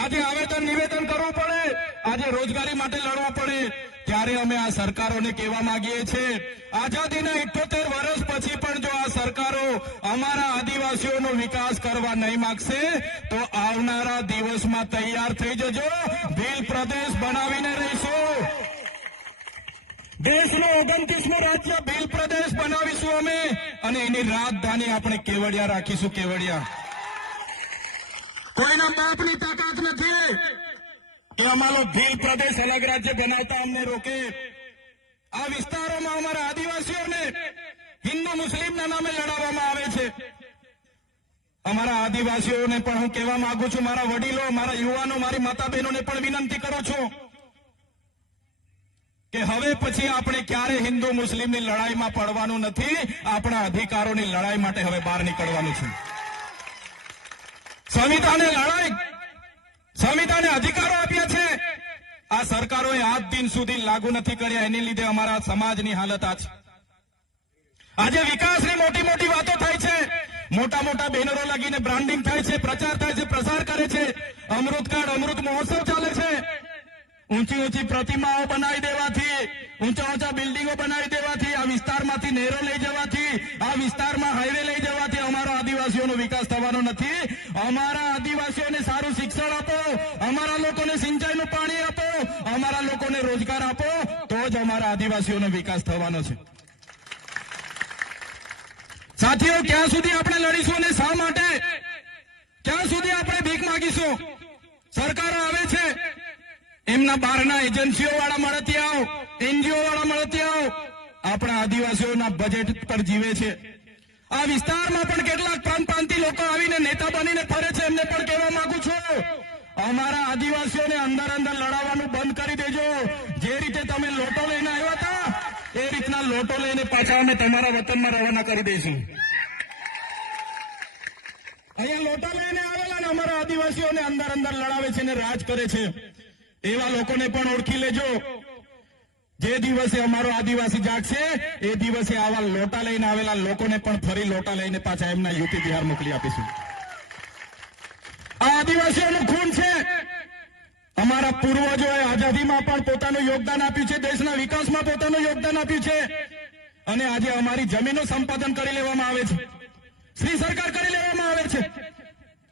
આજે આવેદન નિવેદન કરવું પડે, આજે રોજગારી માટે લડવું પડે, ત્યારે અમે આ સરકારોને કહેવા માંગીએ છીએ, આઝાદીના 78 વર્ષ પછી પણ જો આ સરકારો અમારા આદિવાસીઓનો વિકાસ કરવા નહીં માંગશે તો આવનારા દિવસમાં તૈયાર થઈ જજો, ભીલ પ્રદેશ બનાવીને રહીશું. દેશનો 29મું રાજ્ય ભીલ પ્રદેશ બનાવીશું અમે, અને એની રાજધાની આપણે કેવડિયા રાખીશું. કેવડિયા કોઈના બાપની તાકાત નથી કે અમારો ભીલ પ્રદેશ અલગ રાજ્ય બનાવતા અમને રોકે. આ વિસ્તારોમાં અમારા આદિવાસીઓને હિન્દુ મુસ્લિમના નામે લડાવવામાં આવે છે. અમારા આદિવાસીઓને પણ હું કહેવા માંગુ છું, મારા વડીલો, મારા યુવાનો, મારી માતા બહેનોને પણ વિનંતી કરું છું કે હવે પછી આપણે ક્યારે હિન્દુ મુસ્લિમની લડાઈમાં પડવાનું નથી. આપણા અધિકારોની લડાઈ માટે હવે બહાર નીકળવાનું છે. સંવિધાને અધિકારો આપ્યા છે, આ સરકારોએ આજ દિન સુધી લાગુ નથી કર્યા. એની લીધે અમારા સમાજની હાલત આ છે. આજે વિકાસની મોટી મોટી વાતો થાય છે, મોટા મોટા બેનરો લાગીને બ્રાન્ડિંગ થાય છે, પ્રચાર થાય છે, પ્રસાર કરે છે, અમૃતકાળ, અમૃત મહોત્સવ ચાલે છે. ઊંચી ઊંચી પ્રતિમાઓ બનાવી દેવાથી, ઊંચા ઊંચા બિલ્ડિંગો બનાવી દેવાથી, આ વિસ્તારમાંથી નહેરો લઈ જવાથી, આ વિસ્તારમાં હાઈવે લઈ જવાથી અમારા આદિવાસીઓનો વિકાસ થવાનો નથી. અમારા આદિવાસીઓને સારું શિક્ષણ આપો, અમારા લોકોને સિંચાઈનું પાણી આપો, અમારા લોકોને રોજગાર આપો, તો જ અમારા આદિવાસીઓનો વિકાસ થવાનો છે. સાથીઓ, ક્યાં સુધી આપણે લડીશું અને શા માટે? ક્યાં સુધી આપણે ભીખ માંગીશું? સરકારો આવે છે, એમના બહારના એજન્સીઓ વાળા મળતિયાઓ, એનજીઓ વાળા મળતિયાઓ આપણા આદિવાસીઓના બજેટ પર જીવે છે. આ વિસ્તારમાં પણ કેટલાક પ્રાંતપાંતી લોકો આવીને નેતા બનીને ફરે છે. એમને પણ કહેવા માંગુ છું, અમારા આદિવાસીઓને અંદર અંદર લડાવવાનું બંધ કરી દેજો. જે રીતે તમે લોટો લઈને આવ્યા હતા એ રીતના લોટો લઈને પાછા અમે તમારા વતનમાં રવાના કરી દઈશું. અહીંયા લોટો લઈને આવેલા ને અમારા આદિવાસીઓને અંદર અંદર લડાવે છે ને રાજ કરે છે. એવા લોકોને પણ ઓળખી લેજો. જે દિવસે અમારો આદિવાસી જાગશે એ દિવસે આવા લોટા લઈને આવેલા લોકોને પણ ફરી લોટા લઈને પાછા એમના યુપી બિહાર મોકલી આપીશું. આ આદિવાસીઓનું ખૂન છે. અમારા પૂર્વજોએ આઝાદીમાં પણ પોતાનું યોગદાન આપ્યું છે, દેશના વિકાસમાં પોતાનું યોગદાન આપ્યું છે, અને આજે અમારી જમીનો સંપાદન કરી લેવામાં આવે છે, શ્રી સરકાર કરી લેવામાં આવે છે,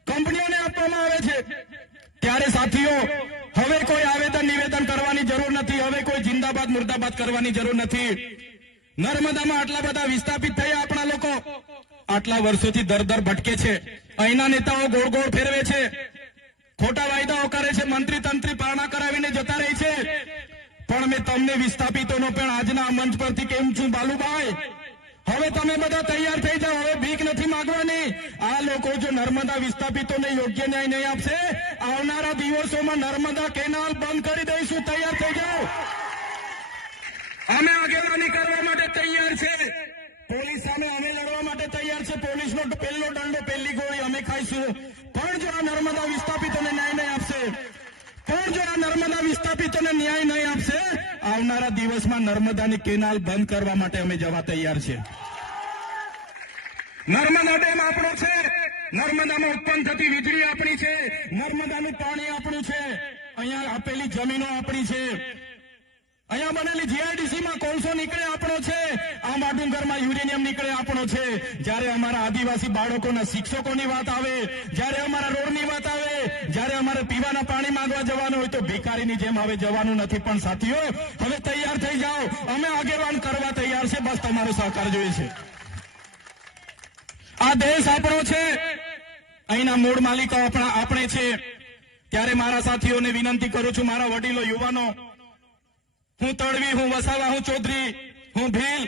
કંપનીઓને આપવામાં આવે છે. ત્યારે સાથીઓ, હવે કોઈ આવેદન નિવેદન કરવાની જરૂર નથી, હવે કોઈ જિંદાબાદ મુર્દાબાદ કરવાની જરૂર નથી. નર્મદામાં આટલા બધા વિસ્થાપિત થયા આપણા લોકો, આટલા વર્ષોથી દર દર ભટકે છે. અહીંના નેતાઓ ગોળ ગોળ ફેરવે છે, ખોટા વાયદાઓ કરે છે, મંત્રી તંત્રી પારણા કરાવીને જતા રહે છે. પણ મેં તમને વિસ્થાપિતોનો પણ આજના મંચ પરથી કેમ છું, બાલુભાઈ, હવે તમે બધા તૈયાર થઈ જાઓ. હવે ભીખ નથી માંગવાની. આ લોકો જો નર્મદા વિસ્થાપિતોને યોગ્ય ન્યાય નહીં આપશે, આવનારા દિવસોમાં નર્મદા કેનાલ બંધ કરી દઈશું. તૈયાર થઈ જાઓ. અમે આગેવાની કરવા માટે તૈયાર છે. પોલીસ સામે અમે લડવા માટે તૈયાર છે. પોલીસનો પહેલો દંડો, પહેલી ગોળી અમે ખાઈશું. પણ જો આ નર્મદા વિસ્થાપિતોને ન્યાય નહીં આપશે, આવનારા દિવસમાં નર્મદાની કેનાલ બંધ કરવા માટે અમે જવા તૈયાર છે. નર્મદા ડેમ આપણો છે, નર્મદામાં ઉત્પન્ન થતી વીજળી આપણી છે, નર્મદાનું પાણી આપણું છે, અહીંયા આપેલી જમીનો આપણી છે, અહીંયા બનેલી જીઆઈડીસીમાં કોલસો નીકળે આપણો છે, આંબા ડુંગરમાં યુરેનિયમ નીકળે આપણો છે. જ્યારે અમારા આદિવાસી બાળકોના શિક્ષકોની વાત આવે, જ્યારે અમારા રોડની વાત આવે, જ્યારે અમારે પીવાના પાણી માંગવા જવાનું હોય તો ભિખારીની જેમ હવે જવાનું નથી. પણ સાથીઓ, હવે તૈયાર થઈ જાઓ. અમે આગેવાન કરવા તૈયાર છે. બસ તમારો સહકાર જોઈએ છે. આ દેશ આપણો છે, અહીંના મૂળ માલિકો આપણે છે. ત્યારે મારા સાથીઓને વિનંતી કરું છું, મારા વડીલો, યુવાનો, હું તડવી, હું વસાવા, હું ચૌધરી, હું ભીલ,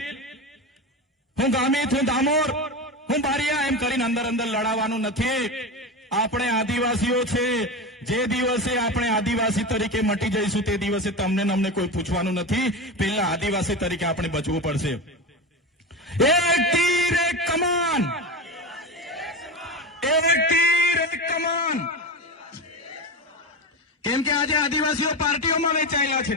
હું ગામિત, હું ડામોર, હું બારિયા એમ કરીને અંદર અંદર લડાવવાનું નથી. આપણે આદિવાસીઓ છે. જે દિવસે આપણે આદિવાસી તરીકે મટી જઈશું તે દિવસે તમને ને અમને કોઈ પૂછવાનું નથી. પહેલા આદિવાસી તરીકે આપણે બચવું પડશે. એક તીર એક કમાન, એક તીર એક કમાન. કેમ કે આજે આદિવાસીઓ પાર્ટીઓમાં વેચાયેલા છે.